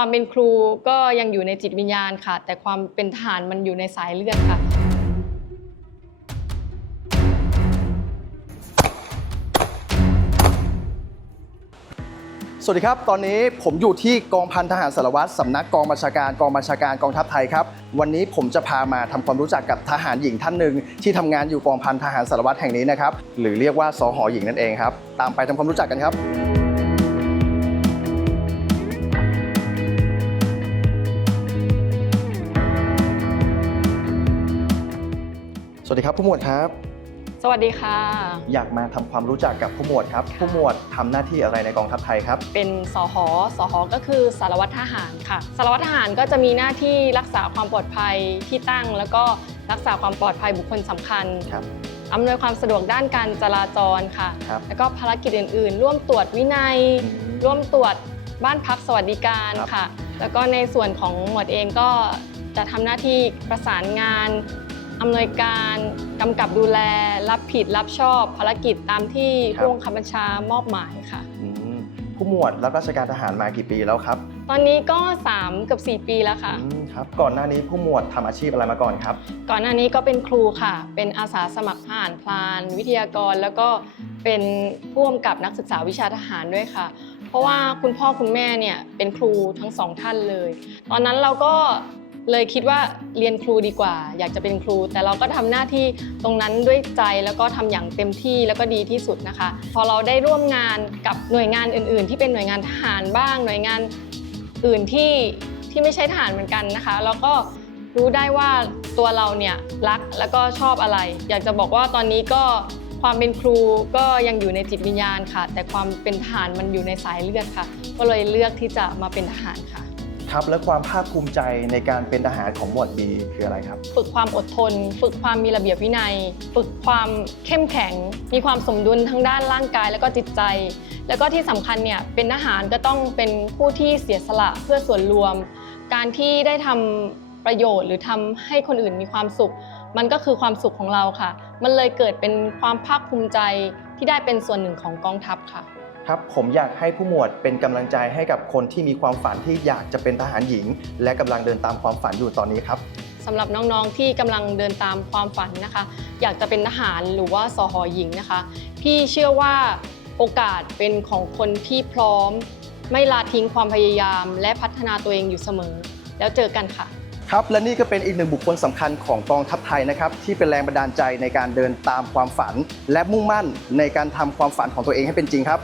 ความเป็นครูก็ยังอยู่ในจิตวิญญาณค่ะ แต่ความเป็นทหารมันอยู่ในสายเลือดค่ะ สวัสดีครับ ตอนนี้ผมอยู่ที่กองพันทหารสารวัตรสำนักกองบัญชาการกองบัญชาการกองทัพไทยครับ วันนี้ผมจะพามาทำความรู้จักกับทหารหญิงท่านหนึ่งที่ทำงานอยู่กองพันทหารสารวัตรแห่งนี้นะครับ หรือเรียกว่าสหหญิงนั่นเองครับ ตามไปทำความรู้จักกันครับ สวัสดีครับผู้หมวดครับ สวัสดีค่ะ อยากมาทำความรู้จักกับผู้หมวดครับ ผู้หมวดทำหน้าที่อะไรในกองทัพไทยครับ เป็นสหสหก็คือสารวัตรทหารค่ะ สารวัตรทหารก็จะมีหน้าที่รักษาความปลอดภัยที่ตั้ง แล้วก็รักษาความปลอดภัยบุคคลสำคัญครับอำนวยความสะดวกด้านการจราจรค่ะครับแล้วก็ภารกิจอื่น ๆ ร่วมตรวจวินัยอืมร่วมตรวจบ้านพักสวัสดิการครับค่ะ แล้วก็ในส่วนของหมวดเองก็จะทำหน้าที่ประสานงาน อำนวยการกำกับดูแลรับผิดรับชอบภารกิจตามที่ผู้บังคับบัญชามอบหมายค่ะ อืมผู้หมวดรับราชการทหารมากี่ปีแล้วครับตอนนี้ก็3กับ4ปีแล้วค่ะ อืมครับ ก่อนหน้านี้ผู้หมวดทำอาชีพอะไรมาก่อนครับ ก่อนหน้านี้ก็เป็นครูค่ะ เป็นอาสาสมัครทหารพลาน วิทยากร แล้วก็เป็นผู้กำกับนักศึกษาวิชาทหารด้วยค่ะ เพราะว่าคุณพ่อคุณแม่เนี่ยเป็นครูทั้งสองท่านเลย ตอนนั้นเราก็ เลยคิดว่าเรียนครูดีกว่า อยากจะเป็นครู แต่เราก็ทำหน้าที่ตรงนั้นด้วยใจแล้วก็ทำอย่างเต็มที่แล้วก็ดีที่สุดนะคะ พอเราได้ร่วมงานกับหน่วยงานอื่น ๆ ที่เป็นหน่วยงานทหารบ้าง หน่วยงานอื่นที่ที่ไม่ใช่ทหารเหมือนกันนะคะ แล้วก็รู้ได้ว่าตัวเราเนี่ยรักแล้วก็ชอบอะไร อยากจะบอกว่าตอนนี้ก็ความเป็นครูก็ยังอยู่ในจิตวิญญาณค่ะ แต่ความเป็นทหารมันอยู่ในสายเลือดค่ะ ก็เลยเลือกที่จะมาเป็นทหารค่ะ ครับและความภาคภูมิใจในการเป็นทหารของหมวดบีคืออะไรครับ ฝึกความอดทน ฝึกความมีระเบียบวินัย ฝึกความเข้มแข็ง มีความสมดุลทั้งด้านร่างกายแล้วก็จิตใจ แล้วก็ที่สำคัญเนี่ยเป็นทหารก็ต้องเป็นผู้ที่เสียสละเพื่อส่วนรวม การที่ได้ทำประโยชน์หรือทำให้คนอื่นมีความสุข มันก็คือความสุขของเราค่ะ มันเลยเกิดเป็นความภาคภูมิใจที่ได้เป็นส่วนหนึ่งของกองทัพค่ะ ครับผมอยากให้ผู้หมวดเป็นกำลังใจให้กับคนที่มีความฝันที่อยากจะเป็นทหารหญิง และกำลังเดินตามความฝันอยู่ตอนนี้ครับสำหรับน้องๆที่กำลังเดินตามความฝันนะคะ อยากจะเป็นทหารหรือว่าสหหญิงนะคะ พี่เชื่อว่าโอกาสเป็นของคนที่พร้อม ไม่ละทิ้งความพยายาม และพัฒนาตัวเองอยู่เสมอ แล้วเจอกันค่ะครับและนี่ก็เป็นอีกหนึ่งบุคคลสำคัญของกองทัพไทยนะครับที่เป็นแรงบันดาลใจในการเดินตามความฝัน และมุ่งมั่นในการทำความฝันของตัวเองให้เป็นจริงครับ